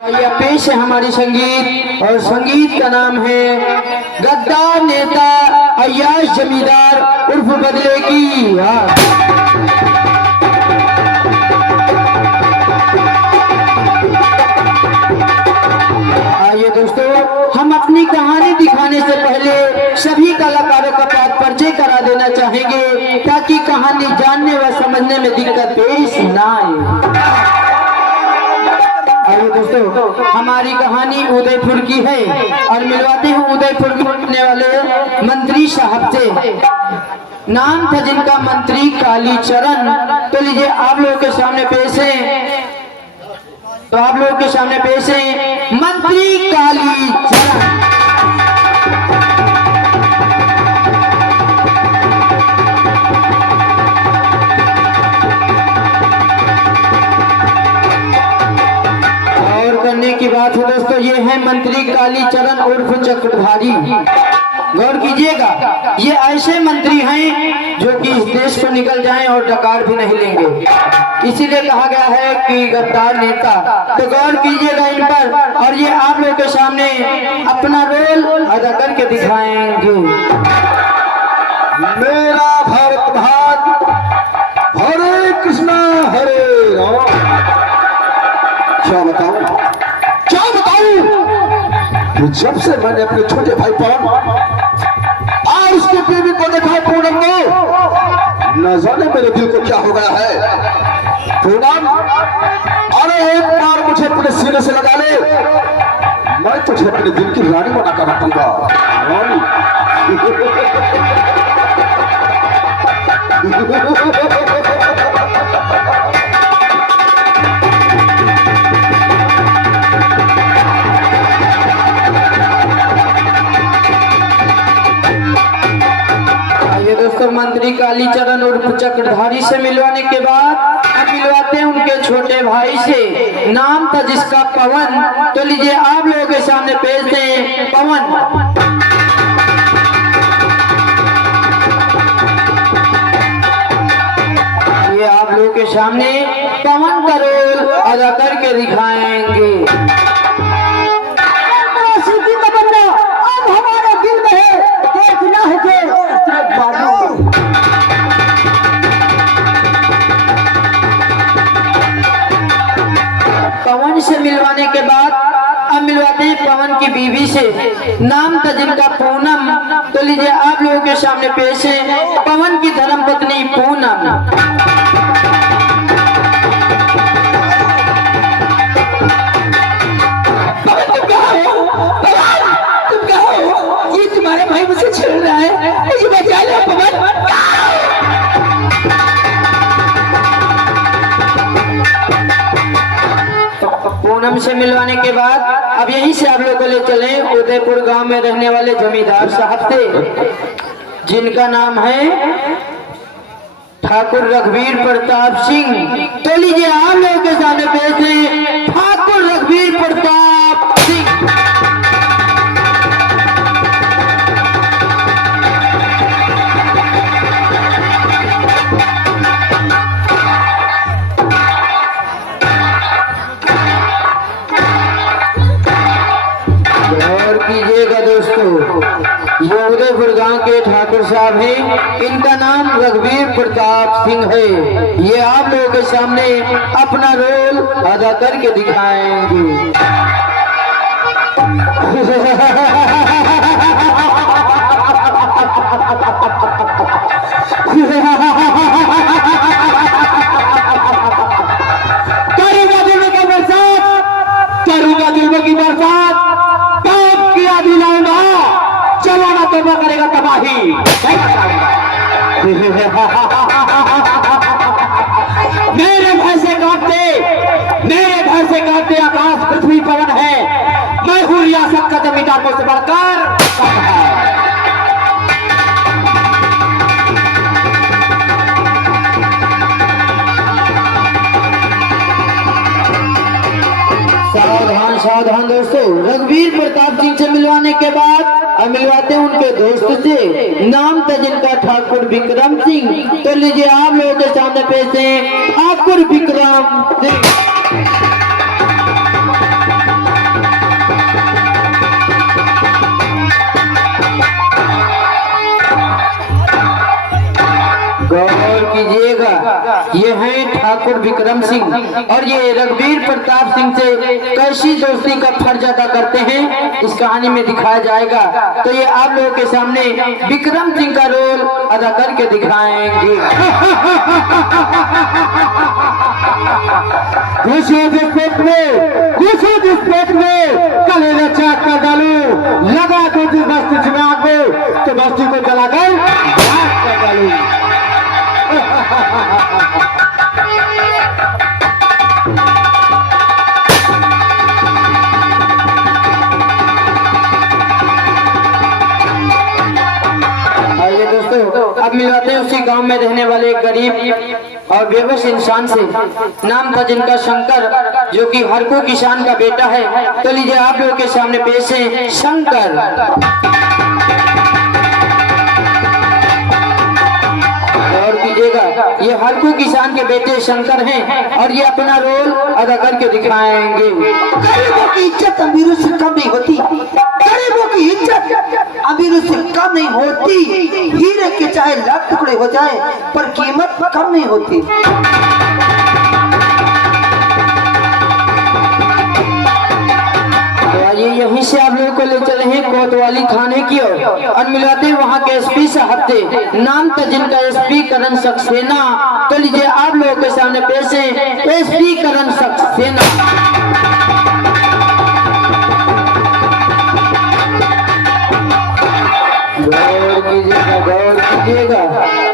यह पेश है हमारी संगीत और संगीत का नाम है गद्दार नेता अय्याज जमींदार उर्फ बदले की यार। आइए दोस्तों, हम अपनी कहानी दिखाने से पहले सभी कलाकारों का परिचय करा देना चाहेंगे ताकि कहानी जानने व समझने में दिक्कत पेश ना आए। आइए दोस्तों, हमारी कहानी उदयपुर की है और मिलवाते हैं उदयपुर के रहने वाले मंत्री साहब से। नाम था जिनका मंत्री कालीचरण। तो लीजिए आप लोगों के सामने पेश है, तो आप लोगों के सामने पेश है मंत्री कालीचरण। की बात है दोस्तों, ये है मंत्री कालीचरण उर्फ चक्रधारी। गौर कीजिएगा, ये ऐसे मंत्री हैं जो कि इस देश को निकल जाएं और डकार भी नहीं लेंगे, इसीलिए कहा गया है कि गद्दार नेता। तो गौर कीजिएगा इन पर, और ये आप लोगों के सामने अपना रोल अदा करके दिखाएंगे। मेरा भारत भाग, हरे कृष्णा हरे राम। क्या बताऊं कि जब से मैंने अपने छोटे भाई पवन और उसके बेबी को देखा है पूनम को, न जाने मेरे दिल को क्या हो गया है। पूनम, अरे एक बार मुझे अपने सीने से लगा ले, मैं तुझे अपने दिल की रानी बना कर रखूंगा। दोस्तों, मंत्री कालीचरण उर्फ चक्रधारी से मिलवाने के बाद अब मिलवाते हैं उनके छोटे भाई से। नाम था जिसका पवन। तो लीजिए आप लोगों के सामने पेश हैं पवन। ये आप लोगों के सामने पवन का रोल अदा करके दिखाएंगे। पवन से मिलवाने के बाद अब मिलवाते हैं पवन की बीवी से। नाम था जिनका पूनम। तो लीजिए आप लोगों के सामने पेश है पवन की धर्मपत्नी पूनम। ये तुम्हारे भाई मुझसे छीन रहा है, मुझे बचा लो पवन। पूनम से मिलवाने के बाद अब यहीं से आप लोग को ले चले उदयपुर गांव में रहने वाले जमींदार साहब से, जिनका नाम है ठाकुर रघुवीर प्रताप सिंह। तो लीजिए आप लोगों के सामने पेश है ठाकुर रघुवीर प्रताप सिंह। कीजिएगा दोस्तों, ये उदयपुर गांव के ठाकुर साहब हैं, इनका नाम रघुवीर प्रताप सिंह है। ये आप लोगों के सामने अपना रोल अदा करके दिखाएंगे। करूंगा दिल की बरसात, करूंगा दिल की बरसात, चलाना तोबा करेगा तबाही। मेरे घर से काटते आकाश पृथ्वी पवन है, मैं हूँ रियासत का जमींदार मुझसे बढ़कर सब है। सावधान सावधान दोस्तों, रघुवीर प्रताप सिंह से मिलवाने के बाद अब मिलवाते हैं उनके दोस्त से। नाम था जिनका ठाकुर विक्रम सिंह। तो लीजिए आप लोगों के सामने पेश है ठाकुर विक्रम सिंह। ठाकुर विक्रम सिंह और ये रघुवीर प्रताप सिंह से कैसी दोस्ती का फर्ज अदा करते हैं इस कहानी में दिखाया जाएगा। तो ये आप लोगों के सामने विक्रम सिंह का रोल अदा करके दिखाएंगे। कलेजा चाक कर डालू, लगा दो जिस बस्ती में आग में तो बस्ती को जलाकर राख कर डालू। आइए दोस्तों, अब मिलवाते हैं उसी गांव में रहने वाले एक गरीब और बेबस इंसान से। नाम था जिनका शंकर, जो कि हरकू किसान का बेटा है। तो लीजिए आप लोगों के सामने पेश है शंकर। और कीजिएगा, ये हरकू किसान के बेटे शंकर हैं और ये अपना रोल अदा करके दिखाएंगे। गरीबों की इज्जत अमीरों से कम नहीं होती, गरीबों की इज्जत अमीरों से कम नहीं होती। हीरे के चाहे लाख टुकड़े हो जाए पर कीमत कम नहीं होती। ये यहीं से आप लोगों को ले चले हैं कोतवाली थाने की ओर और मिलाते हैं वहाँ के एसपी साहब से। नाम था जिनका एसपी करण सक्सेना। तो लीजिए आप लोगों के सामने पेश है एसपी करण सक्सेना। गौर कीजिएगा,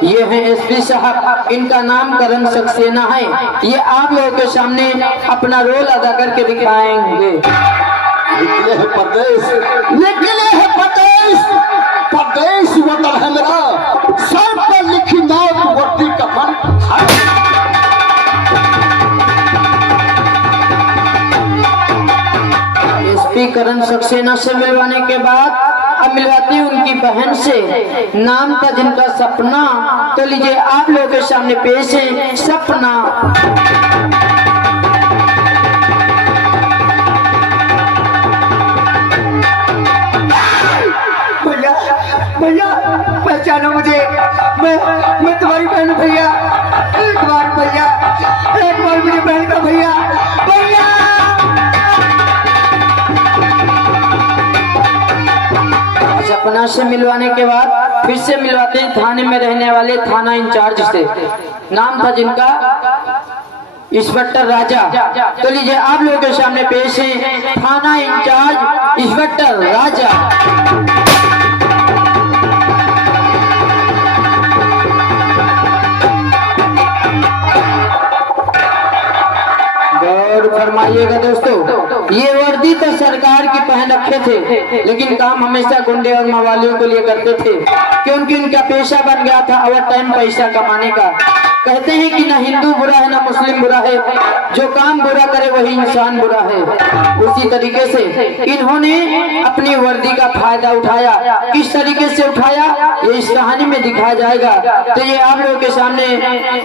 ये है एसपी साहब, इनका नाम करण सक्सेना है। ये आप लोगों के सामने अपना रोल अदा करके दिखाएंगे। निकले है परदेश, निकले है परदेश, परदेश वतन है मेरा, सर पर लिखी नाम वर्दी कफन है। एसपी करण सक्सेना से मिलवाने के बाद अब मिलवाती उनकी बहन से। नाम था जिनका सपना। तो लीजिए आप लोगों के सामने पेश है सपना। भैया पहचानो मुझे, मैं तुम्हारी बहन हूँ भैया। एक बार भैया, एक बार मेरी बहन का भैया, भैया। सपना से मिलवाने के बाद फिर से मिलवाते हैं थाने में रहने वाले थाना इंचार्ज से। नाम था जिनका इंस्पेक्टर राजा। तो लीजिए आप लोगों के सामने पेश है थाना इंचार्ज इंस्पेक्टर राजा। गौर फरमाइएगा दोस्तों, ये वर्दी तो सरकार की पहन रखे थे, लेकिन काम हमेशा गुंडे और मवालियों के लिए करते थे, क्योंकि उनका पेशा बन गया था ओवर टाइम पैसा कमाने का। कहते हैं कि ना हिंदू बुरा है ना मुस्लिम बुरा है, जो काम बुरा करे वही इंसान बुरा है। उसी तरीके से इन्होंने अपनी वर्दी का फायदा उठाया। किस तरीके से उठाया ये इस कहानी में दिखाया जाएगा। तो ये आप लोगों के सामने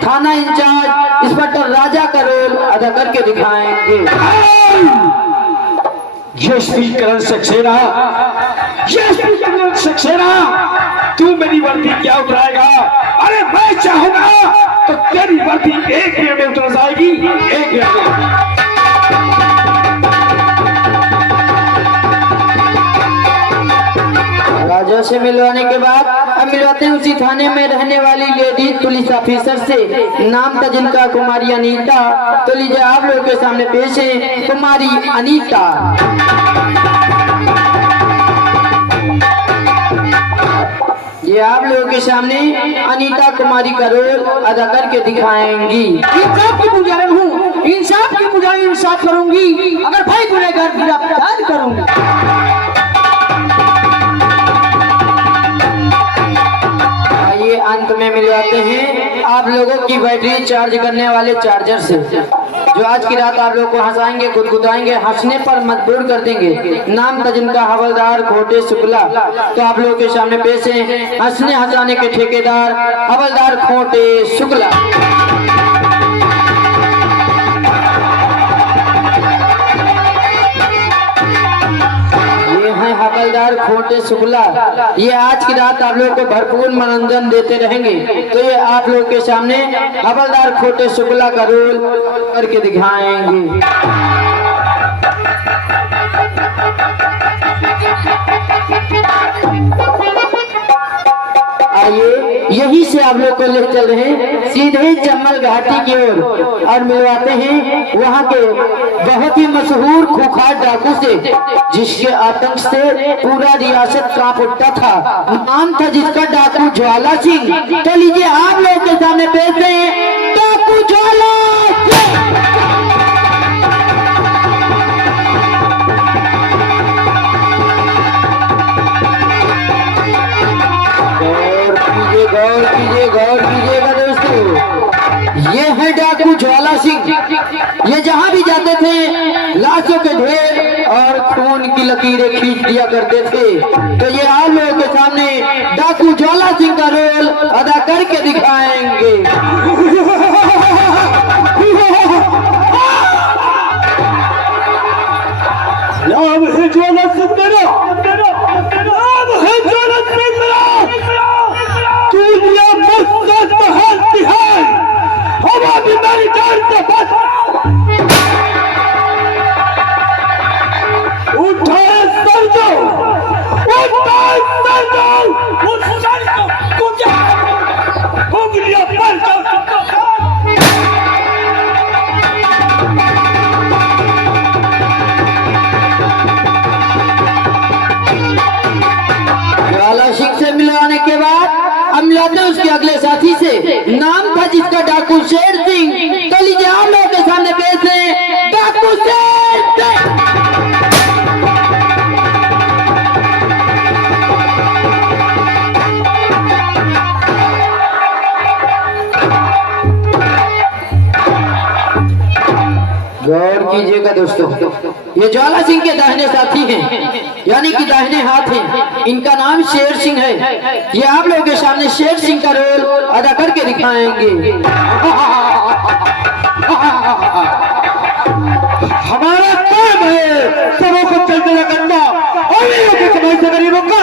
थाना इंचार्ज इंस्पेक्टर राजा का रोल अदा करके दिखाएंगे। एसपी करण सक्सेना, एसपी करण सक्सेना, तू मेरी वर्दी क्या उतराएगा? अरे मैं चाहूंगा तो तेरी वर्दी एक मिनट में उतर जाएगी, एक मिनट में। राजा से मिलवाने के बाद अब मिलवाते हैं उसी थाने में रहने वाली लेडी पुलिस ऑफिसर से। नाम था जिनका कुमारी अनीता। तो लीजिए आप लोगों के सामने पेश है कुमारी अनीता। ये आप लोगों के सामने अनीता कुमारी का रोल अदा करके दिखाएंगी। इंसाफ की पुजारी हूँ, इंसाफ की पुजारी, इंसाफ करूंगी। अगर भाई गुनहगार गिरफ्तार करूंगी। आइए अंत में मिलवाते हैं आप लोगों की बैटरी चार्ज करने वाले चार्जर से, जो आज की रात आप लोगों को हंसाएंगे, गुदगुदाएंगे, हंसने पर मजबूर कर देंगे। नाम था जिनका हवलदार खोटे शुक्ला। तो आप लोगों के सामने पेश है हंसने हंसाने के ठेकेदार हवलदार खोटे शुक्ला। ये है हवलदार खोटे शुक्ला, ये आज की रात आप लोगों को भरपूर मनोरंजन देते रहेंगे। तो ये आप लोगों के सामने हवलदार खोटे शुक्ला का रोल करके दिखाएंगे। आइए यही से आप लोग को ले चल रहे हैं सीधे जम्मल घाटी की ओर और मिलवाते हैं वहाँ के बहुत ही मशहूर खूंखार डाकू से, जिसके आतंक से पूरा रियासत कांप उठता था। नाम था जिसका डाकू ज्वाला सिंह। तो लीजिए आप लोग के सामने पेश हैं डाकू ज्वाला सिंह। गौर कीजिएगा दोस्तों, ये है डाकू ज्वाला सिंह। ये जहां भी जाते थे लाशों के ढेर और खून की लकीरें खींच दिया करते थे। तो ये आप लोगों के सामने डाकू ज्वाला सिंह का रोल अदा करके दिखाएंगे। नाम है ज्वाला सिंह मेरा, नाम है ज्वाला सिंह मेरा। हवा भी मेरी जान से बच। उठाए सर दो, उठाए सर दो, उस सर को उंगलियां पर ज्वाला सिंह से मिलवाने के बाद हम मिलाते हैं उसके अगले साथी से। नाम था जिसका डाकू शेर सिंह। तो लीजिए आप लोगों के सामने पेश है डाकू शेर सिंह। गौर कीजिएगा दोस्तों, ये ज्वाला सिंह के दाहिने साथी हैं, यानी कि दाहिने हाथ हैं। इनका नाम शेर सिंह है। ये आप लोगों के सामने शेर सिंह का रोल अदा करके दिखाएंगे। हमारा काम है सबों को चलते लगना और समय से गरीबों का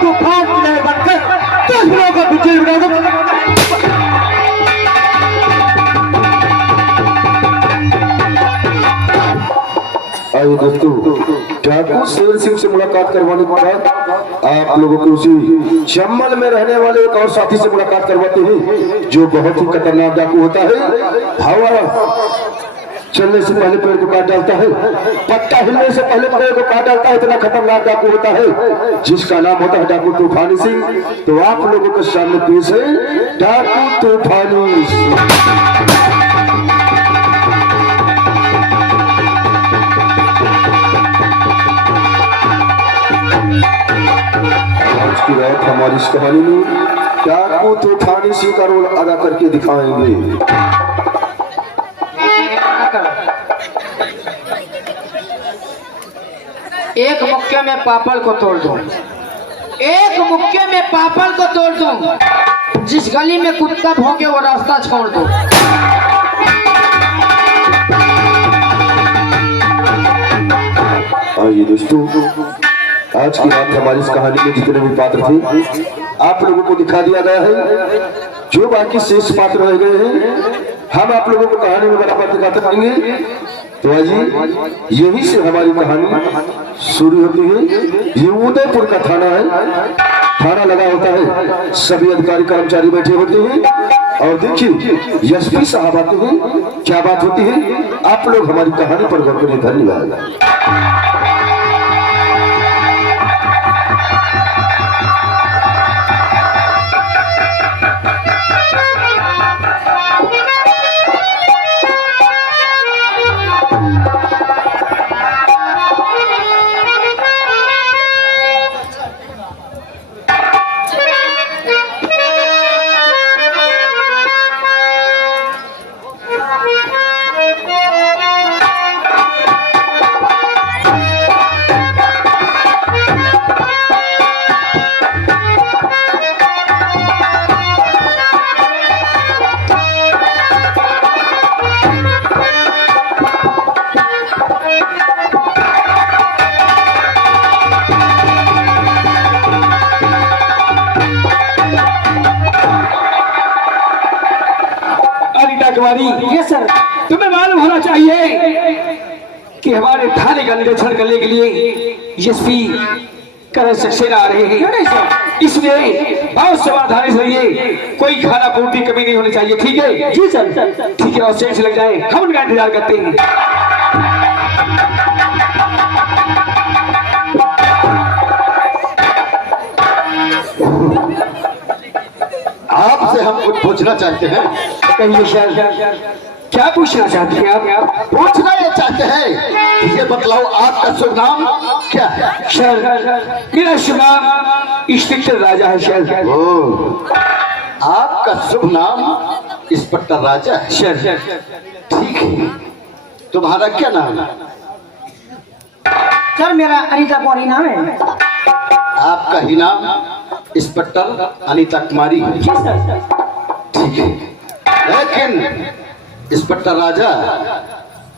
तूफान बनकर 10 लोगों को बिजली बना। आइए दोस्तों, डाकू शेर सिंह से मुलाकात करवाने के बाद आप लोगों को उसी जम्मल में रहने वाले एक और साथी से मुलाकात करवाते हैं, जो बहुत ही खतरनाक डाकू होता है। हवा चलने से पहले पेड़ को काट डालता है, पत्ता हिलने से पहले पेड़ को काट डालता है। इतना खतरनाक डाकू होता है, जिसका नाम होता है डाकू तूफानी सिंह। तो आप लोगों के सामने पेश है डाकू तूफानी सिंह। आज की रात हमारी इस कहानी में डाकू तूफानी सिंह का रोल अदा करके दिखाएंगे। एक मुक्के में पापड़ को तोड़ दूं, एक मुक्के में पापड़ को तोड़ दूं, जिस गली में कुत्ता भौंके वो रास्ता छोड़ दूं। आइए दोस्तों, आज की रात हमारी इस कहानी में जितने भी पात्र थे आप लोगों को दिखा दिया गया है। जो बाकी शेष पात्र रह गए हैं हम आप लोगों को कहानी में बराबर दिखाते रहेंगे। तो आइए, यही से हमारी कहानी शुरू होती है। ये उदयपुर का थाना है, थाना लगा होता है, सभी अधिकारी कर्मचारी बैठे होते हैं और देखिए एसपी साहब आते हैं। क्या बात होती है, आप लोग हमारी कहानी पर गौर करिए। धन्यवाद। चाहिए कि हमारे थाने का निरीक्षण करने के लिए एसपी करण सक्सेना आ रहे हैं, इसलिए बहुत सावधानी से रहिए, कोई खाना पूर्ति कमी नहीं होनी चाहिए। ठीक है जी सर। ठीक है, और चैन से लग जाए, हम उनका इंतजार करते हैं। आपसे हम कुछ पूछना चाहते हैं। कहिए सर, क्या पूछना चाहते हैं आप? पूछना ये चाहते हैं कि ये बतलाओ आपका शुभ नाम क्या है? सर मेरा शुभ नाम इंस्पेक्टर राजा है सर। ओ, आपका शुभ नाम इंस्पेक्टर राजा है। सर ठीक है, तुम्हारा क्या नाम है? सर मेरा अनीता कुमारी नाम है। आपका ही नाम इंस्पेक्टर अनीता कुमारी है। जी सर। ठीक है, लेकिन इंस्पेक्टर राजा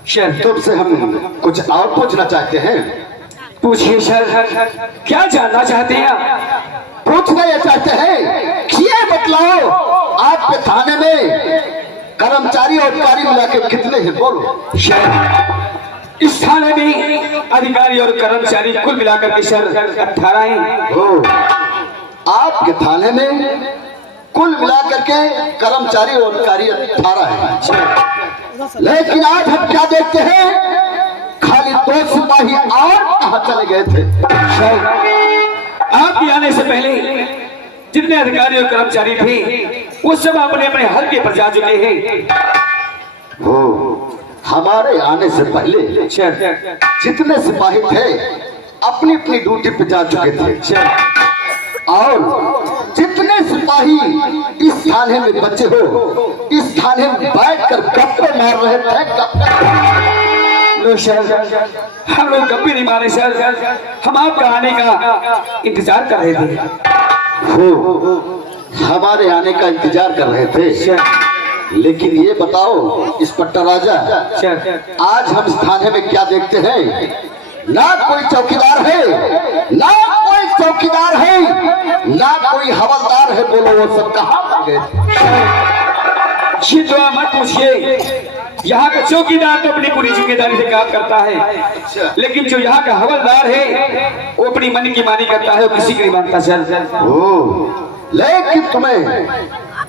सर तुमसे हम कुछ और पूछना चाहते हैं। पूछिए सर, क्या जानना चाहते हैं आप? पूछना ये चाहते हैं कि ये बतलाओ आपके थाने में कर्मचारी और अधिकारी मिला के कितने हैं? बोलो। सर इस थाने में अधिकारी और कर्मचारी कुल मिलाकर के सर 18 हैं। ओ, आपके थाने में कुल मिलाकर के कर्मचारी और अधिकारी 18 हैं। लेकिन आज हम क्या देखते हैं, खाली 2 सिपाही और कहाँ चले गए थे? सर आपके आने से पहले जितने अधिकारी और कर्मचारी थे वो सब अपने अपने हल्के पर जा चुके हैं। वो हमारे आने से पहले सर जितने सिपाही थे अपनी अपनी ड्यूटी पे जा चुके थे, और जितने सिपाही इस थाने में बचे हो, इस थाने में बैठकर गप्पे मार रहे थे। लो सर, हम लोग गप्पे नहीं मारे सर, हम आपका आने का इंतजार कर रहे थे। वो हमारे आने का इंतजार कर रहे थे। लेकिन ये बताओ इंस्पेक्टर राजा, आज हम इस थाने में क्या देखते हैं? ना कोई चौकीदार है, ना कोई चौकीदार है, ना कोई हवलदार है। बोलो वो सब कहाँ भाग गए? ये तो आप मत पूछिए, यहाँ का चौकीदार तो अपनी पूरी जिम्मेदारी से काम करता है, लेकिन जो यहाँ का हवलदार है वो अपनी मन की मानी करता है, वो किसी की नहीं मानता सर। ओ, लेकिन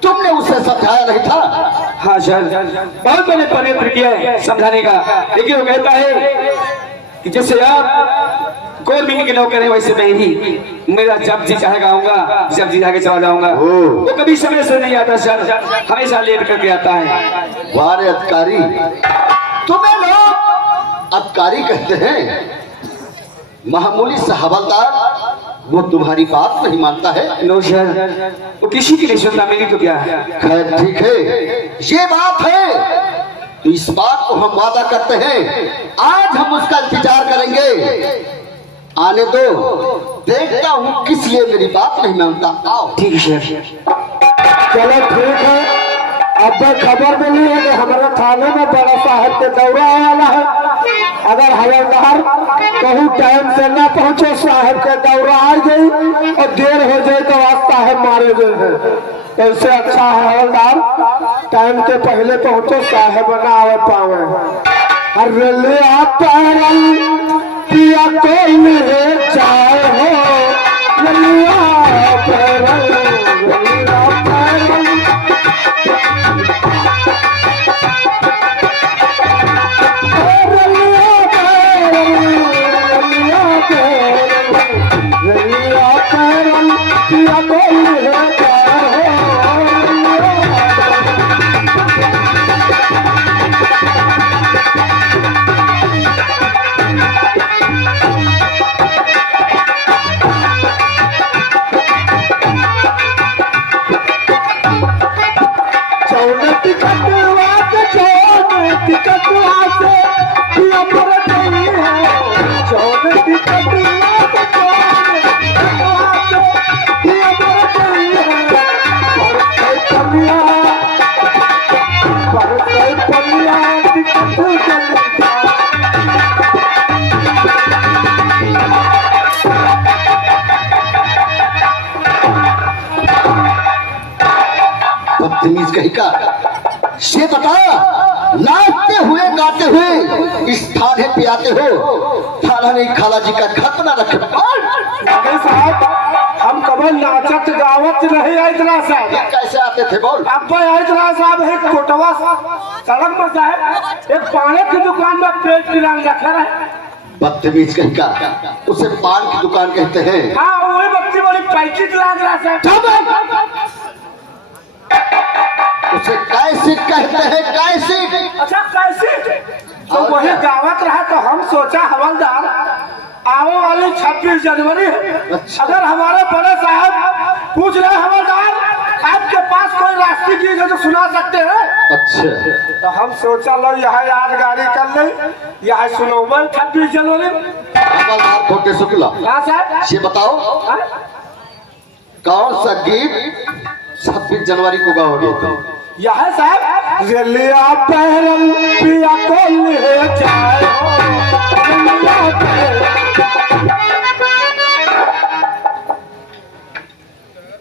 तुमने उसे समझाया नहीं था? हाँ सर, बहुत मैंने प्रयत्न किया है समझाने का, लेकिन वो कहता है कि जैसे आप गवर्नमेंट के नौकर हैं वैसे मैं ही, मेरा जब जी चाहेगा आऊंगा, जब जी चाहे चला जाऊंगा। वो कभी समय से नहीं आता सर, हमेशा लेट करके आता है। वारे अधिकारी, तुम्हें लोग अधिकारी कहते हैं, मामूली सा हवलदार वो तुम्हारी बात नहीं मानता है। नो सर, वो किसी की नहीं सुनता, मेरी तो क्या है। खैर ठीक है, ये बात है तो इस बात को हम वादा करते हैं, आज हम उसका इंतजार करेंगे। आने दो, देखता हूँ किस लिए मेरी बात नहीं मानता। आओ। ठीक है सर। चलो ठीक है, अब खबर मिली है कि हमारे थाने में बड़ा साहब के दौरा वाला है। अगर हवलदार कहूँ टाइम से ना पहुँचे, साहब के दौरा आ गई और देर हो जाए तो आज साहब मारे गए। ऐसे अच्छा है हवलदार टाइम के पहले पहुँचो, साहब ना आवे पावे। अरे ले पैरल पिया कोई मेरे जाए हो, लिया पैरल लिया पैरल। बदतमीज कहीं का, ये बता नाचते हुए लगाते हुए इस थाने पे आते हो, थाना नहीं खाला जी का खत ना रखे। अरे साहब, हम कभी नाचत गावत नहीं आयतरा साहब। ये कैसे आते थे बोल? अब आयतरा साहब एक कोटवा सड़क पर साहब एक पाने की दुकान में पेट किरान रखा है। बदतमीज कहीं का, उसे पान की दुकान कहते हैं। हाँ वही बच्ची बड़ी पैकेट लाग रहा साहब। उसे कैसे कहते हैं, कैसे? अच्छा कैसे? तो वही गावत रहा तो हम सोचा हवलदार आने वाली 26 जनवरी है। अगर हमारे बड़े साहब पूछ रहे हवलदार आपके पास कोई राष्ट्रीय गीत है तो सुना सकते हैं। अच्छा, तो हम सोचा लो यहाँ यादगारी कर ले, यहाँ सुनो 26 जनवरी। हवलदार खोटे शुक्ला, हाँ साहब। ये बताओ हाँ? कौन सा गीत 26 जनवरी को गाओगे तुम? यह साहब रेलिया पहरन पिया को ले जाए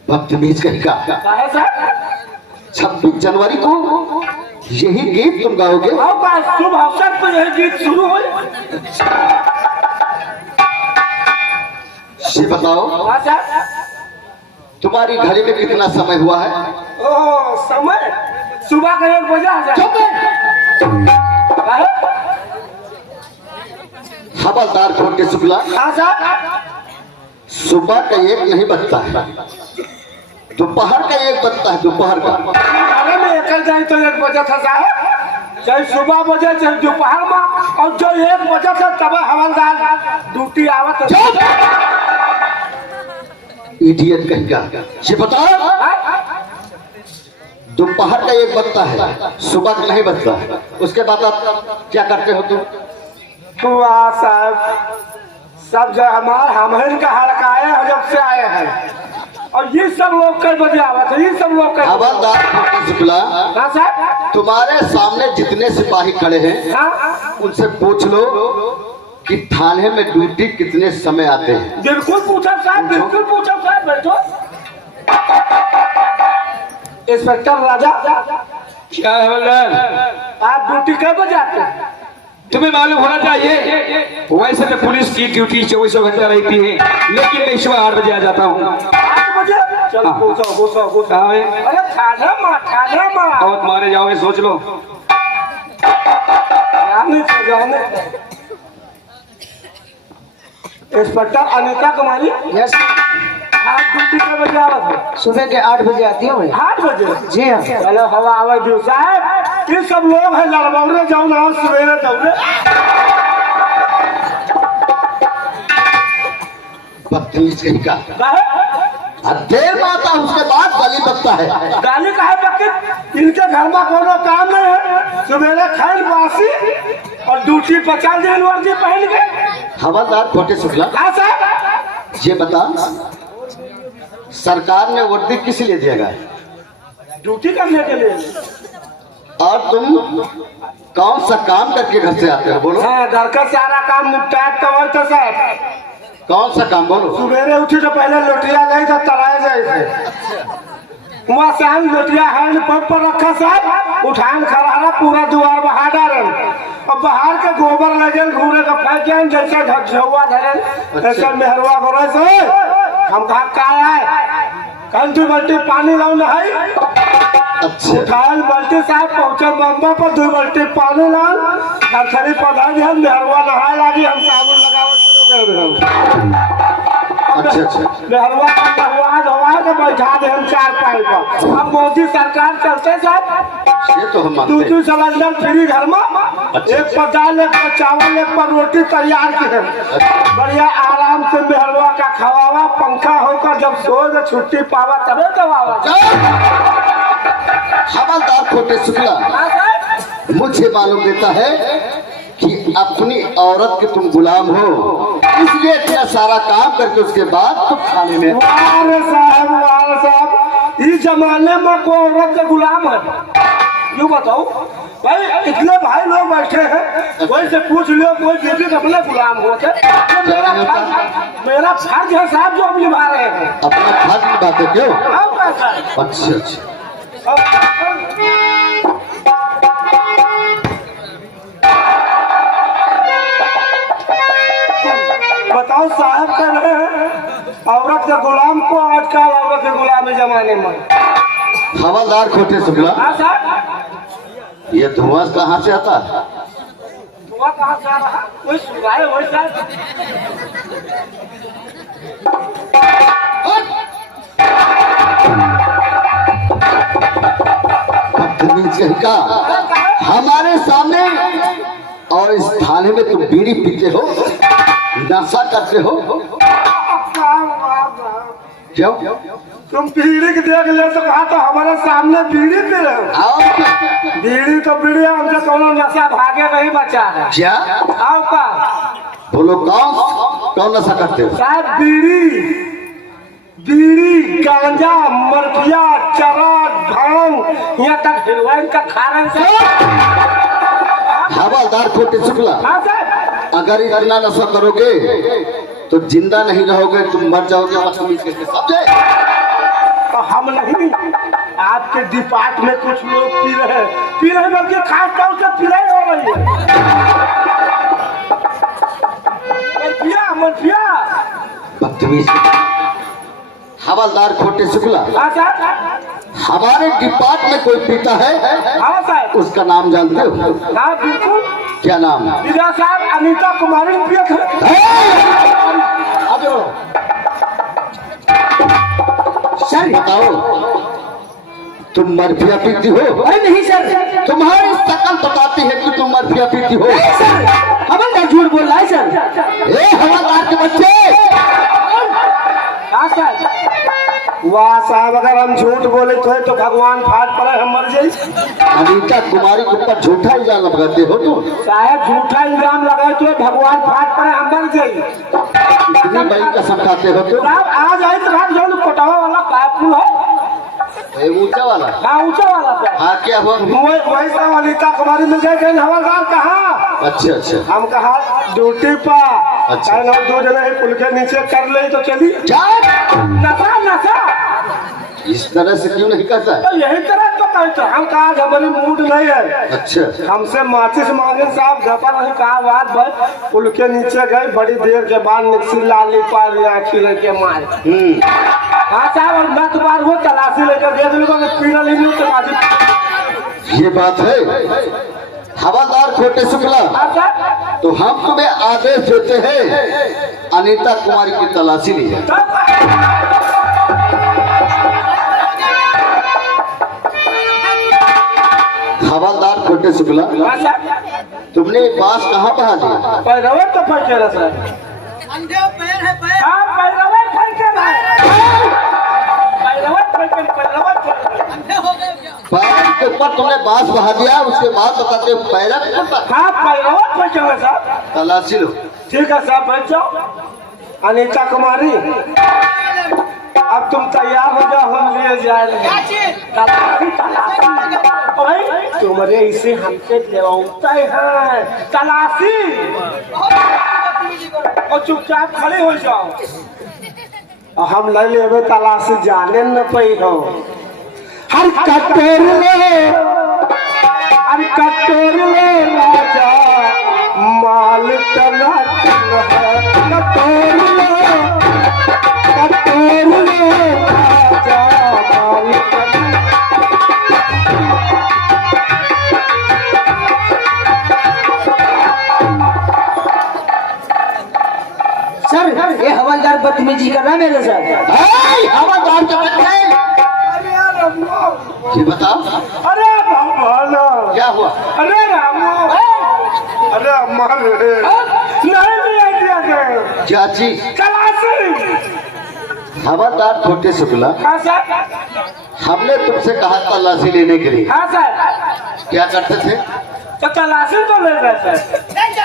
बदतमीज कहीं का, 26 जनवरी को यही गीत तुम गाओगे? शुभ अवसर पर यह गीत शुरू हो। ये बताओ तुम्हारी घड़ी में कितना समय हुआ है? ओ समय सुबह का 1 बजे आ जाए। हवलदार खोटे शुक्ला, हाँ साहब। सुबह का 1 नहीं बजता है, दोपहर का 1 बजता है, दोपहर का। अरे मैं एक जाए तो 1 बजे था साहब, चाहे सुबह बजे चाहे दोपहर में, और जो 1 बजे था तब हवलदार ड्यूटी आवत। इडियट कहीं का, ये बताओ दोपहर का 1 बजता है, सुबह का नहीं बजता है, उसके बाद आप क्या करते हो तुम? वाह साहब, सब जो हम इनका हड़काए हैं जब से आए हैं, और ये सब लोग कई बजे आवत है, ये सब लोग कई। हवलदार खोटे शुक्ला, हाँ साहब। तुम्हारे सामने जितने सिपाही खड़े हैं हाँ उनसे पूछ लो कि थाने में ड्यूटी कितने समय आते हैं। बिल्कुल पूछा साहब, बिल्कुल पूछा साहब। बैठो। इंस्पेक्टर राजा, क्या है हवलदार? आप ड्यूटी कब बजे आते हैं? तुम्हें मालूम होना चाहिए, वैसे तो पुलिस की ड्यूटी 24 घंटा रहती है, लेकिन मैं सुबह 8 बजे आ जाता हूँ। 8 बजे? चलो पूछो पूछो पूछो। हाँ है। अरे खाना माँ बहुत मारे जाओगे, सोच लो। इंस्पेक्टर अनीता कुमारी, यस, आप ड्यूटी कब बजे आवत है? सुबह के 8 बजे आती हूँ मैं। 8 बजे? जी हाँ। चलो हवा आवा दो साहब, ये सब लोग हैं लड़बौरे जाओ ना सवेरे जाओ। बदतमीज कहीं का, देर में आता उसके बाद गाली बकता है। गाली का है बकेट, इनके घर में कोनो काम नहीं है, सवेरे खान बासी और ड्यूटी 50 दिन वर्दी पहन के। हवलदार खोटे शुक्ला, हाँ साहब। ये बता सरकार ने वर्दी किस लिए दिया गया? ड्यूटी करने के लिए। और तुम कौन सा काम करके घर से आते हो बोलो? हाँ, घर का सारा काम निपटाए तो साहब। कौन सा काम बोलो? सवेरे उठी तो पहले लोटिया नहीं था तराए जाए, वहाँ से हम लोटिया हैंड पंप पर रखा साहब, उठान खड़ा पूरा द्वार बहा डाले, और बाहर के गोबर लगे घूरे का फेंक जैसे झुआ धरे ऐसा मेहरवा करे से हम कहा का है कंठी बल्टी पानी लाओ नहीं। अच्छा, उठान बल्टी साहब पहुंचे बम्बा पर 2 बल्टी पानी लाल नर्सरी पौधा दिया, मेहरवा नहाए लगी, हम साबुन लगावे शुरू कर दिया। अच्छा, मेहरवा का धोआ तो बैठा दे हम 4 पाई पर। अब मोदी सरकार चलते साहब, ये तो हम मानते हैं। 2 सिलेंडर फ्री घर में, 1 पर दाल 1 पर चावल 1 पर रोटी तैयार की है, बढ़िया आराम से मेहरवा का खवावा, पंखा होकर जब सोए छुट्टी पावा तबे दवावा। हवलदार खोटे शुक्ला, मुझे मालूम देता है कि अपनी औरत के तुम गुलाम हो, इसलिए इतना सारा काम करके उसके बाद तुम खाने में। वाह साहब, इस जमाने में कोई औरत का गुलाम है? यूँ बताओ भाई, इतने भाई लोग बैठे हैं, कोई से पूछ लियो, कोई बीबी अपने गुलाम होते। मेरा फर्ज है साहब जो हम निभा रहे हैं। अपना फर्ज निभाते क्यों? अब कैसा है? अच्छा, बताओ साहब कह रहे हैं औरत के गुलाम को आजकल औरत के गुलामी जमाने में। हवलदार खोटे शुक्ला, हाँ साहब, ये धुआं कहाँ से आता है? धुआं कहाँ से आ रहा? कोई सुनाए वही साहब। बदतमीज का हमारे सामने और इस थाने में तुम बीड़ी पीते हो, नशा करते हो, क्यों? तुम बीड़ी के देख ले तो कहा तो हमारे सामने बीड़ी पी रहे हो। और क्या? बीड़ी तो बीड़ी है, हमसे कोनो नशा भागे नहीं बचा है। क्या आओ का बोलो, कौन नशा करते हो? साहब बीड़ी, बीड़ी, गांजा, मरफिया, चरस, भांग, यहाँ तक हेरोइन का खारन से। हवलदार खोटे शुक्ला, हाँ साहब, अगर इतना नशा करोगे तो जिंदा नहीं रहोगे, तुम मर जाओगे। बदतमीज करके समझे? तो हम नहीं, आपके डिपार्ट में कुछ लोग पी रहे बल्कि खास तौर से पिलाई हो रही है। मरफिया बदतमीज। हवलदार खोटे शुक्ला, हाँ साहब, हमारे डिपार्ट में कोई पीता है, हाँ साहब, उसका नाम जानते हो? हाँ बिल्कुल। क्या नाम? विजय साहब, अनीता कुमारी पिया थे। आगे बढ़ो। सर बताओ, तुम मरफिया पीती हो? अरे नहीं सर, तुम्हारी शकल बताती है कि तुम मरफिया पीती हो। हवलदार झूठ बोल रहा है सर। ए हवलदार के बच्चे, हाँ साहब, वाह साहब, अगर हम झूठ बोले तो भगवान फाट पड़े, हम मर जाए। अनीता कुमारी के ऊपर झूठा इल्जाम लगाते हो तुम। साहब झूठा इल्जाम लगाए तो भगवान फाट पड़े, हम मर जाए। कितनी बड़ी कसम खाते हो तुम? साहब आ जाए तो रात जो कोटावा वाला कापुल है, ऊंचा वाला? हाँ ऊंचा वाला पे। हाँ क्या हुआ? वही साहब अनीता कुमारी मिल जाए। हवलदार कहा? अच्छा अच्छा। हम कहा ड्यूटी पर। अच्छा। दो जने ही पुल के नीचे कर ले तो चली। नशा नशा इस तरह से क्यों नहीं करता? तो यही तरह तो कहते हम कहा हमारी मूड नहीं है। अच्छा। हमसे माचिस मांगे साहब, गपा नहीं कहा बात भाई। पुल के नीचे गए, बड़ी देर के बाद निकसी लाली पार आखी लेके मार। हाँ साहब, और नत बार वो तलाशी लेकर दे दिल को पीना नहीं तलाशी। ये बात है हवलदार खोटे शुक्ला, हाँ साहब, तो हम तुम्हें आदेश देते हैं अनीता कुमारी की तलाशी ली जाए। हवलदार खोटे शुक्ला, हाँ साहब, तुमने बांस कहाँ बहा दिया? पैरवे तो फंके रहा सर। पैर है पैर। हाँ पैरवे फंके भाई, पैरवे फंके, पैरवे फंके। पैर के ऊपर तुमने बांस बहा दिया, उसके बाद बताते हो पैर के ऊपर। हाँ पैरवे फंके हुए साहब। तलाशी लो। ठीक है साहब, बैठ जाओ। अनीता कुमारी, अब तुम तैयार हो जाओ, हम लिए जाएंगे। तुम्हारे इसे हमसे लेवाते हैं तलाशी, और चुपचाप खड़े हो जाओ। हम ले लेवे तलाशी, जाने न पाई हो। हर कटोर ले राजा माल टना है। कटोर ले राजा माल टना। सर ये हवलदार बदतमीजी कर रहा है मेरे साथ। हवलदार के बच्चे, ये बताओ अरे भगवान, क्या हुआ? अरे रामो, अरे अम्मा रे, नहीं दिया गया क्या चीज? तलाशी। हवलदार खोटे शुक्ला, हाँ साहब, हमने तुमसे कहा तलाशी लेने के लिए, हाँ साहब, क्या करते थे? तो तलाशी तो ले रहे सर।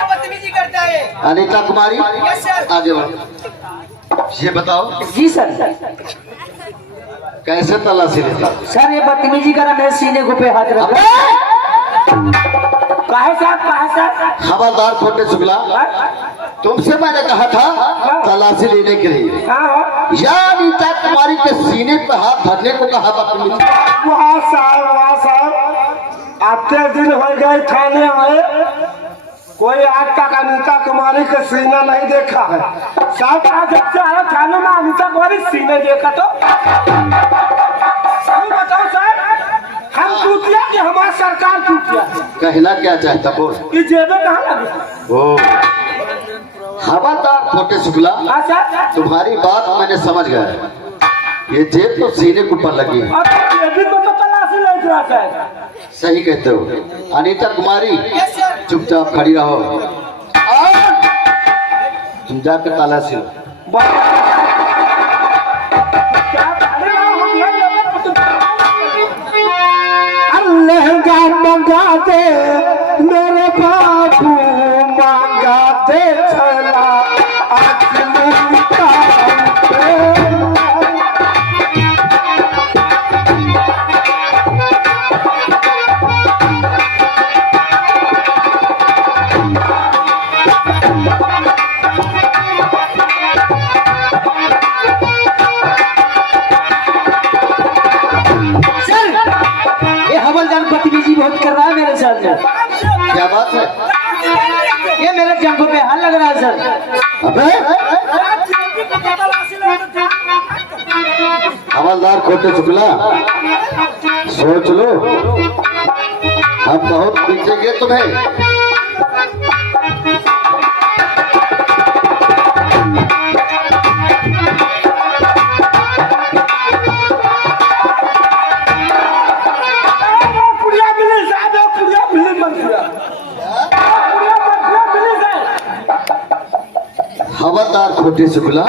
बदतमीजी करता है। अनीता कुमारी आगे बढ़ो। ये बताओ जी सर। कैसे तलाशी लेता? सर ये बदतमीजी करा, मेरे सीने को पे हाथ रखा। काहे साहब? हवलदार खोटे शुक्ला, तुमसे मैंने कहा था तलाशी लेने के लिए, हाँ या अनीता कुमारी के सीने पर हाथ धरने को कहा? वहाँ साहब, आते दिन हो गए थाने आए, कोई आज तक अनीता कुमारी का सीना नहीं देखा है। साहब आज जब से आया थाने में अनीता कुमारी सीने देखा तो बताओ साहब, हम टूटिया कि हमारी सरकार टूटिया? कहना क्या चाहता बोल। कि जेबे कहाँ लगे? ओ हवादार छोटे शुक्ला, अच्छा तुम्हारी बात मैंने समझ गया। ये जेब तो सीने के ऊपर लगी। जेबी को तो तलाशी नहीं दिया साहब। सही कहते हो अनीता कुमारी, चुपचाप खड़ी रहो और तुम जाकर तलाशी लो। लहंगा मंगा दे मेरे बाबू, मंगा दे चला बहुत कर रहा है मेरे साथ में। क्या बात है? ये मेरे जंगों पे हाल लग रहा है सर। अबे हवलदार खोटे शुक्ला, सोच लो हम बहुत पीछेंगे तुम्हें। हवलदार खोटे शुक्ला,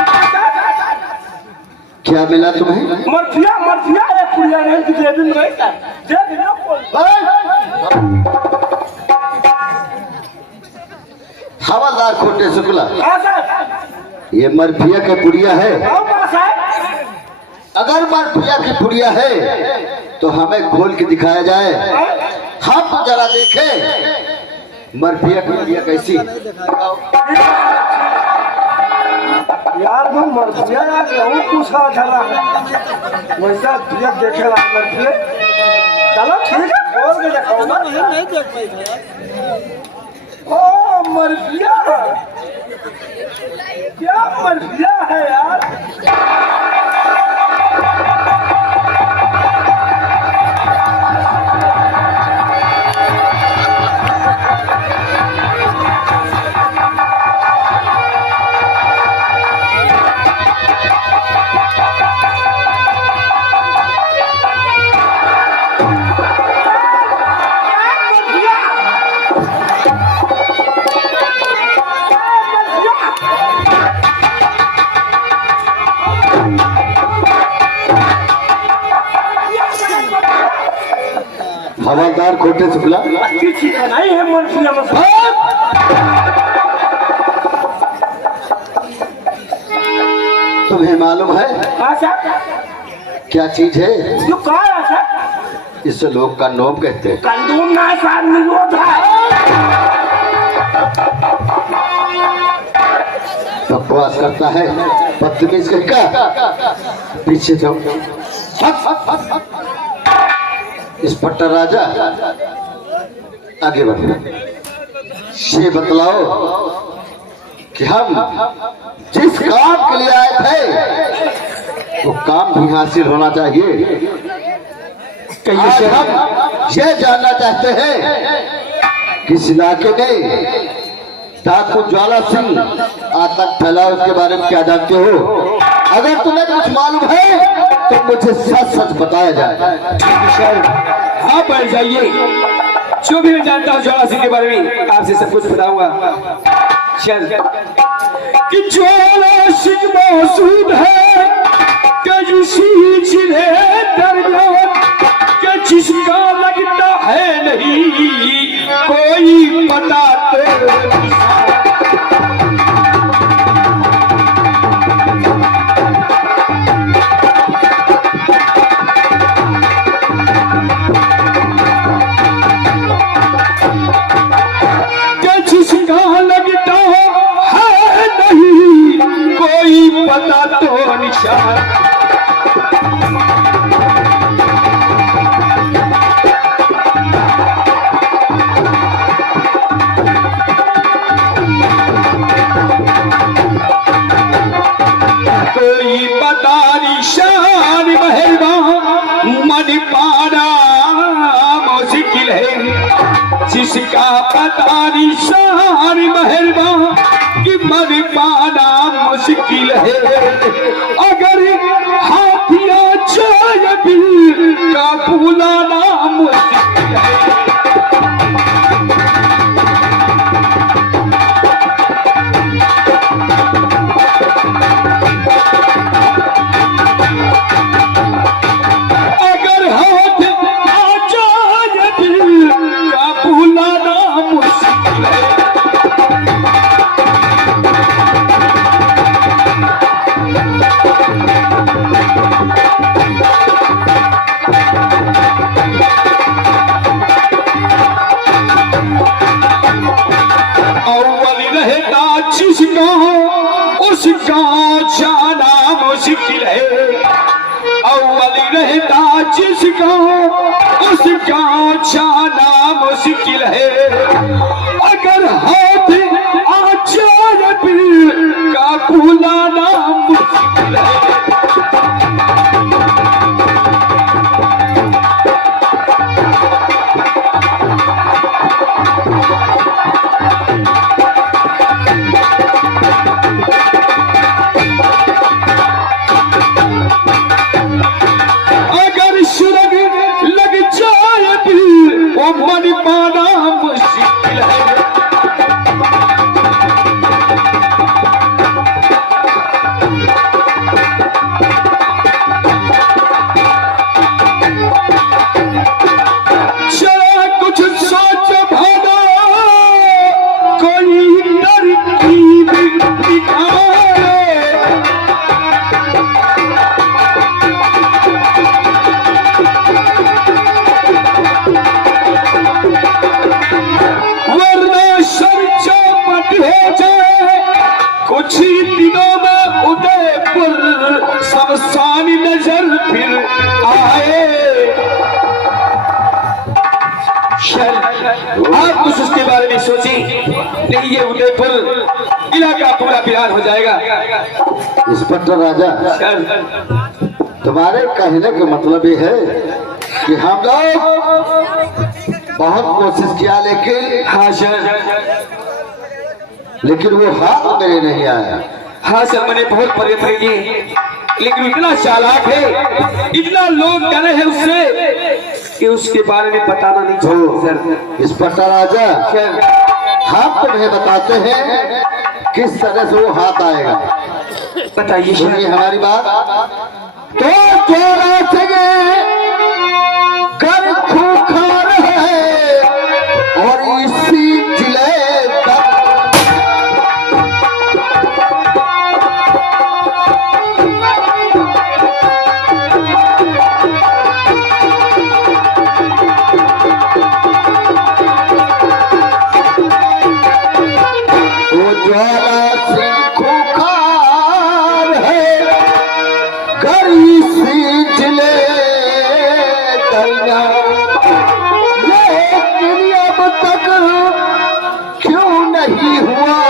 क्या मिला तुम्हें? मर्फिया मर्फिया एक पुड़िया नहीं कि जेबी में नहीं था। जेबी में कोई हवलदार खोटे शुक्ला, ऐसा ये मरफिया का पुड़िया है। आओ पास है। अगर मरफिया की पुड़िया है तो हमें खोल के दिखाया जाए, हम जरा देखें मरफिया की पुड़िया कैसी। यार वो मर्फिया यार वो पूछा चला वैसा फिर देखेला मर्फिया। चलो ठीक है खोल के दिखाओ ना। नहीं देख पाई ओ मर्फिया, क्या मर्फिया है यार। हवलदार खोटे शुक्ला, नहीं है मर्फिया तुम्हें मालूम है क्या चीज है? जो कहा है इसे लोग कंडोम कहते हैं। कंडोम ना साथ निरोध है। बकवास करता है बदतमीज का। पीछे जाओ। इस पट्टा राजा आगे बढ़ो। ये बतलाओ कि हम जिस काम के लिए आए थे वो काम भी हासिल होना चाहिए। आज हम ये जानना चाहते हैं कि इस इलाके में डाकू ज्वाला सिंह आतंक फैला, उसके बारे में क्या जानते हो? अगर तुम्हें कुछ मालूम है तो मुझे सच सच बताया जाए। आप बैठ जाइए, जो भी मैं जानता हूँ ज्वाला सिंह के बारे में आपसे सब कुछ बताऊंगा। चल कि ज्वाला सिंह मौजूद है जिसका लगता है नहीं कोई पता तो। जिसका लगता है नहीं कोई पता तो निशान। उसका पता निशान मेहरबान कि मन पाना मुश्किल है। अगर हाथिया चाय भी का भूलाना मुश्किल है। अगर हाथ आ जाए दिल का भूलाना मुश्किल है। अव्वल रहता जिसका उसका जाना मुश्किल है। अव्वल रहता जिसका उसका जाना मुश्किल है। अगर हाथ आ जाए दिल का भूलाना मुश्किल है। अगर सुरग लग जाए दिल वो मन पाना मुश्किल है। जरा कुछ सोच भाना कोई तरकीब दिखाए। वरना सर चौपट हो जाए। कुछ ही दिनों में उदयपुर शमशान नजर फिर आए। आप कुछ उसके बारे में सोची नहीं, ये उदयपुर इलाका पूरा बिहार हो जाएगा। इंस्पेक्टर राजा, तुम्हारे कहने का मतलब ये है कि हम लोग बहुत कोशिश किया हाँ सर, लेकिन वो हाथ मेरे नहीं आया। हाँ सर, मैंने बहुत प्रयत्न किए लेकिन इतना चालाक है, इतना लोग डरे हैं उससे कि उसके बारे में बताना नहीं चाहिए सर। इंस्पेक्टर राजा, सर हम तुम्हें बताते हैं किस तरह से वो हाथ आएगा। बताइए सुनिए सर। हमारी बात। तो चोरा सगे कर खूंखार है और इसी जिले वो ज्वाला से खूंखार है कर इसी जिले दरिया। लेकिन अब तक क्यों नहीं हुआ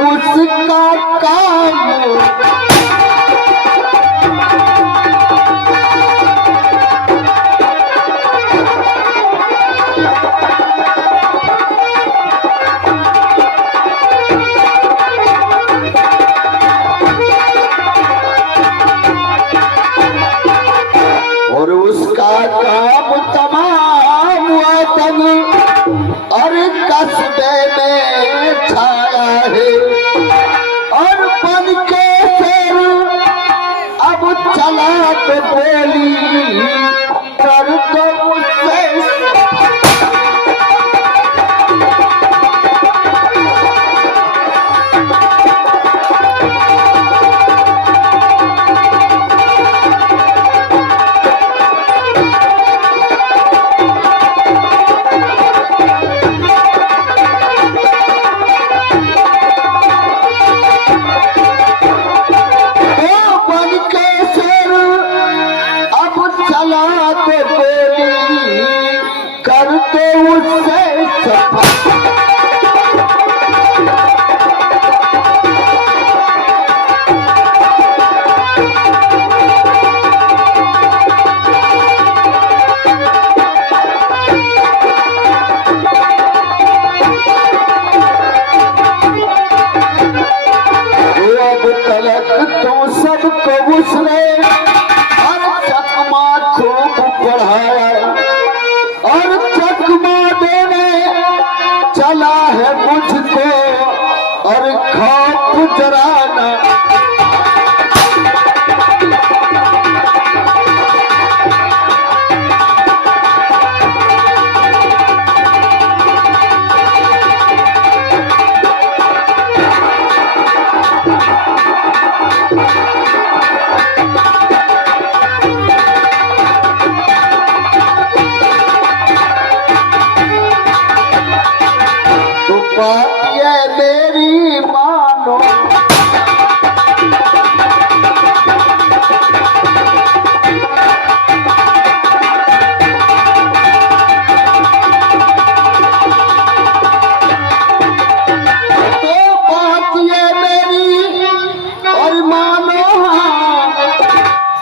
उसका काम। जराना। तो बात ये मेरी मानो, तो बात ये मेरी और मानो,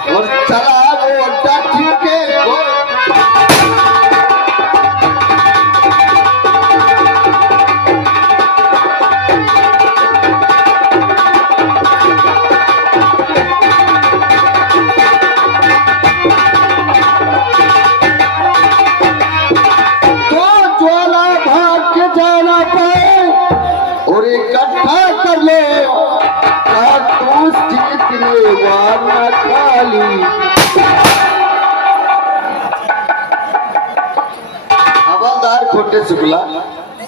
और चला वो डट के और इकट्ठा कर लो कारतूस जीतने वाला खाली। हवलदार खोटे शुक्ला,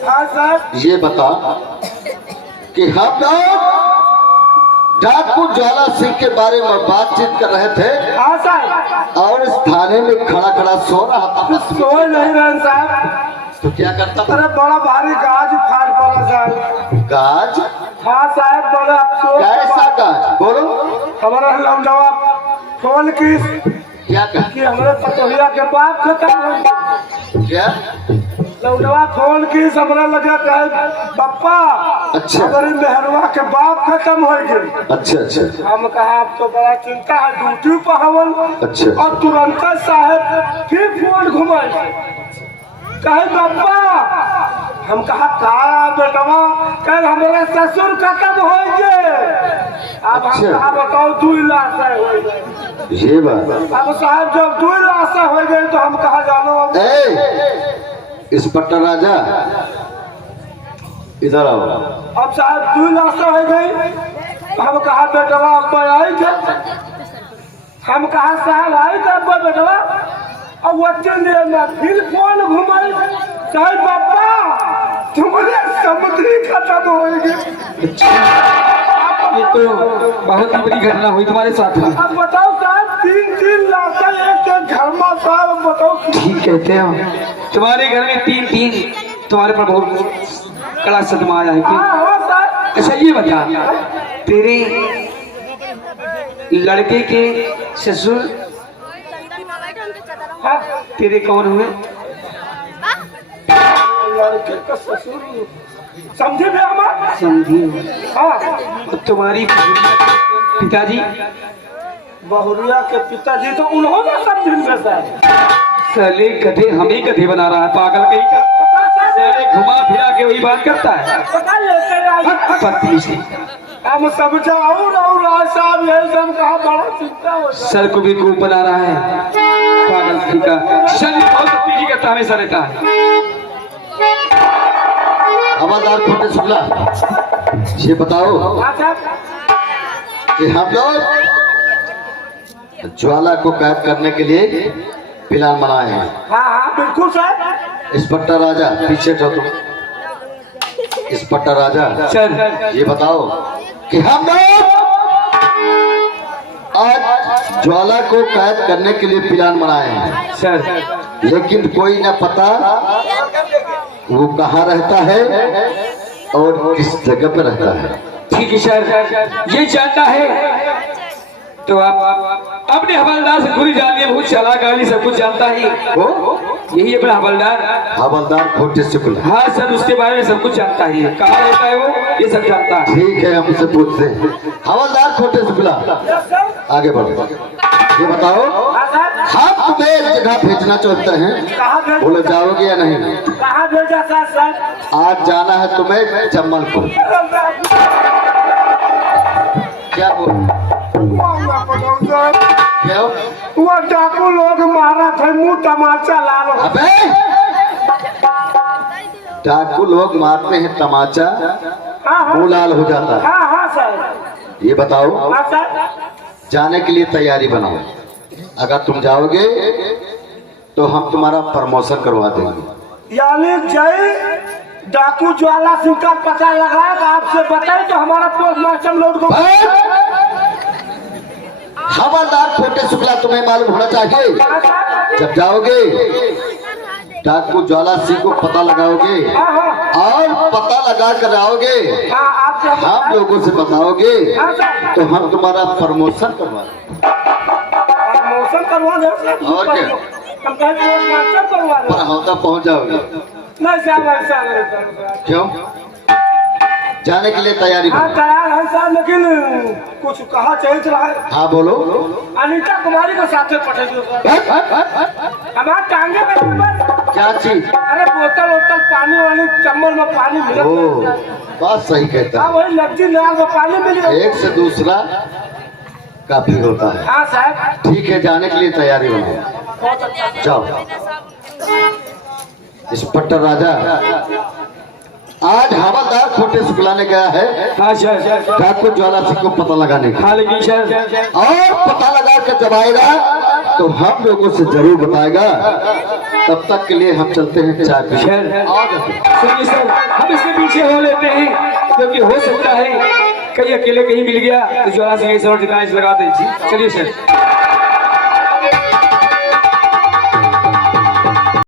हाँ सर। ये बता कि हम लोग डाकू ज्वाला सिंह के बारे में बातचीत कर रहे थे हाँ सर। और इस थाने में खड़ा खड़ा सो रहा था। सोए नहीं रहे साहब। तो क्या करता था? अरे बड़ा भारी गाज फाड़ पड़ा साहब। गाज? हाँ साहब, बड़ा अफसोस। कैसा गाज? बोलो। हमारा लौंडवा फोन की क्या कहा? कि हमारे पतोहिया के बाप खत्म हो। क्या? लौंडवा फोन की हमरा लगा कहे पप्पा अच्छा। हमारे मेहरवा के बाप खत्म हो गए। अच्छा अच्छा हम कहा अब तो बड़ा चिंता है, ड्यूटी पर हवन। अच्छा। और तुरंत साहब फिर फोन घुमाए कहे पप्पा। हम कहा का बेटवा, कल हमारे ससुर खत्म हो गए। अब हम अच्छा। कहा बताओ 2 लाश हो गए। ये बात। अब साहब जब 2 लाश हो गए तो हम कहा जानो इस पट्टा राजा इधर आओ। अब साहब 2 लाश हो गई। हम कहा बेटवा अब आई थे। हम कहा साहब आई थे अब बेटवा। अब वचन में फिर फोन घुमाई कहे पापा तुम्हारे समुद्री खत्म हो गए। ये तो बहुत ही बड़ी घटना हुई तुम्हारे साथ में। अब बताओ साहब 3 लाश एक घर में साहब बताओ। ठीक कहते हो, तुम्हारे घर में 3 तुम्हारे पर बहुत कड़ा सदमा आया है। हाँ साहब। अच्छा ये बता, तेरे लड़के के ससुर तेरे कौन हुए? लड़के का ससुर समझे भी हमारा। समझी। हाँ तुम्हारी पिताजी बहुरिया के पिताजी तो उन्होंने सब दिन में साहब। साले गधे हमें गधे बना रहा है, पागल कहीं का। साले घुमा फिरा के वही बात करता है। पत्नी से हम समझाओ और साहब यही सब कहा बड़ा चिंता हो जाए। सर को भी खूब बना रहा है, पागल कहीं का। सर बहुत बदतमीजी करता हमेशा रहता है। हवलदार खोटे शुक्ला, ये बताओ हाँ साहब। कि हम लोग ज्वाला को कैद करने के लिए प्लान बनाए हैं। हाँ हाँ बिल्कुल साहब। इंस्पेक्टर राजा पीछे हटो तुम। इंस्पेक्टर राजा सर ये बताओ कि हम लोग आज ज्वाला को कैद करने के लिए प्लान बनाए हैं, सर लेकिन कोई न पता वो कहाँ रहता है और किस जगह पे रहता है। ठीक है सर, ये जानना है तो आप अपने हवलदार से पूरी जानिए। बहुत चालाक आदमी, सब कुछ जानता है वो यही अपना हवलदार। हवलदार खोटे शुक्ला। हाँ सर, उसके बारे में सब कुछ जानता है, कहाँ रहता है वो, ये सब जानता है। ठीक है, हमसे पूछते हैं। हवलदार खोटे शुक्ला, आगे बढ़ो। ये बताओ हाँ साहब। हम तुम्हें एक जगह भेजना चाहते हैं, कहाँ भेज बोले जाओगे या नहीं? कहाँ भेजा साहब? आज जाना है तुम्हें जमलपुर। क्या बोल क्या? वो डाकू लोग मारा थे, मुंह तमाचा लाल हो। अबे डाकू लोग मारते हैं तमाचा, हाँ हाँ मुंह लाल हो जाता है। हाँ हाँ सर। ये बताओ, हाँ सर। जाने के लिए तैयारी बनाओ। अगर तुम जाओगे तो हम तुम्हारा प्रमोशन करवा देंगे। यानी जय डाकू ज्वाला सिंह का पता लगा आपसे बताए तो हमारा पोस्टमास्टर लोड को हवलदार छोटे शुक्ला तुम्हें मालूम होना चाहिए। हाँ सर। जब जाओगे डाकू ज्वाला सिंह को पता लगाओगे हाँ हाँ और पता लगा कर आओगे, हाँ आपसे हम लोगों से बताओगे हाँ सर। तो हम तुम्हारा प्रमोशन करवा देंगे। प्रमोशन करवा दो और क्या? हम कहीं पोस्टमास्टर करवा दो। पर होता पहुंच जाओगे। नहीं साहब ऐसा नहीं सर। क्यों? जाने के लिए तैयारी हाँ बनाओ। तैयार है सर, लेकिन कुछ कहा चाहिए रहा है। हाँ बोलो। अनीता कुमारी को साथ में पठा दो सर। हमारे टांगे में ऊपर क्या चीज? अरे बोतल वोतल पानी वाली चम्मच में पानी मिला। ओ, बात सही कहता हाँ वही नदी नहर में पानी मिल है। एक से दूसरा काफी होता है। हाँ साहब। ठीक है, जाने के लिए तैयारी बनाओ। बहुत अच्छा। जाओ। इंस्पेक्टर राजा, आज हवलदार छोटे शुक्ला ने गया है हाँ सर। डाकू ज्वाला सिंह को पता लगाने का, हाँ लेकिन सर और पता लगा कर जब आएगा तो हम लोगों से जरूर बताएगा। तब तक के लिए हम चलते हैं चाय पीने। सुनिए सर, हम इसके पीछे हो लेते हैं क्योंकि हो सकता है कहीं अकेले कहीं मिल गया तो ज्वाला सिंह ऐसे और ठिकाने से लगा दे। चलिए सर।